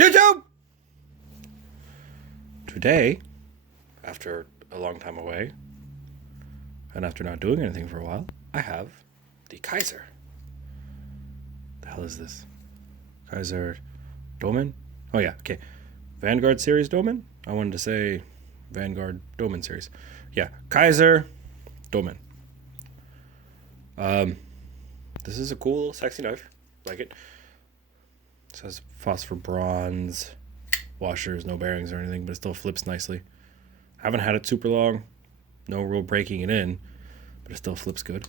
YouTube! Today, after a long time away, and after not doing anything for a while, I have the Kizer. The hell is this? Kizer Domin? Oh yeah, okay. Vanguard series Domin? I wanted to say Vanguard Domin series. Yeah, Kizer Domin. This is a cool little sexy knife. Like it. It says phosphor bronze, washers, no bearings or anything, but it still flips nicely. I haven't had it super long. No real breaking it in, but it still flips good.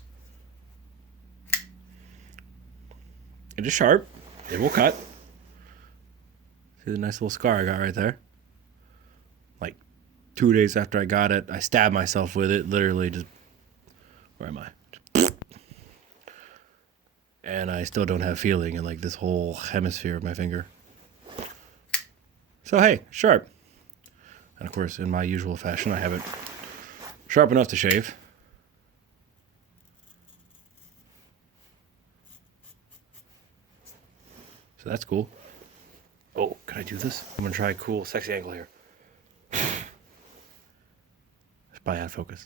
It is sharp. It will cut. See the nice little scar I got right there? Like 2 days after I got it, I stabbed myself with it. Literally just... Where am I? And I still don't have feeling in like this whole hemisphere of my finger. So hey, sharp. And of course, in my usual fashion, I have it sharp enough to shave. So that's cool. Oh, can I do this? I'm gonna try a cool, sexy angle here. It's probably out of focus.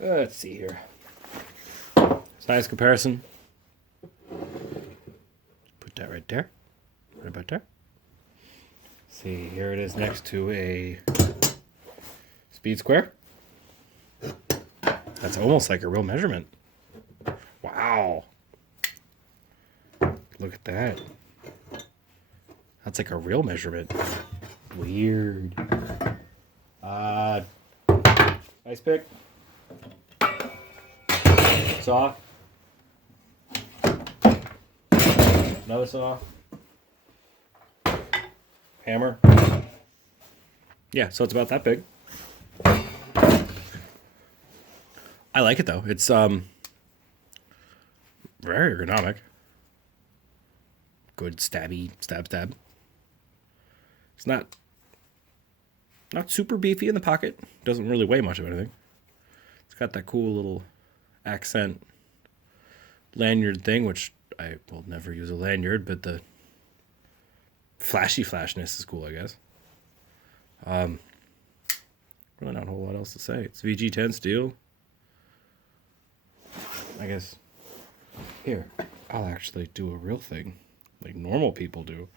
Let's see here. Size comparison. Put that right there. Right about there. See, here it is next to a speed square. That's almost like a real measurement. Wow. Look at that. That's like a real measurement. Weird. Ice pick. Saw. Another saw. Hammer. Yeah, so it's about that big. I like it though. It's very ergonomic. Good stabby stab. It's not super beefy in the pocket. Doesn't really weigh much of anything. It's got that cool little accent lanyard thing, which I will never use a lanyard, but the flashiness is cool, I guess. Really not a whole lot else to say. It's VG10 steel. I guess here, I'll actually do a real thing like normal people do.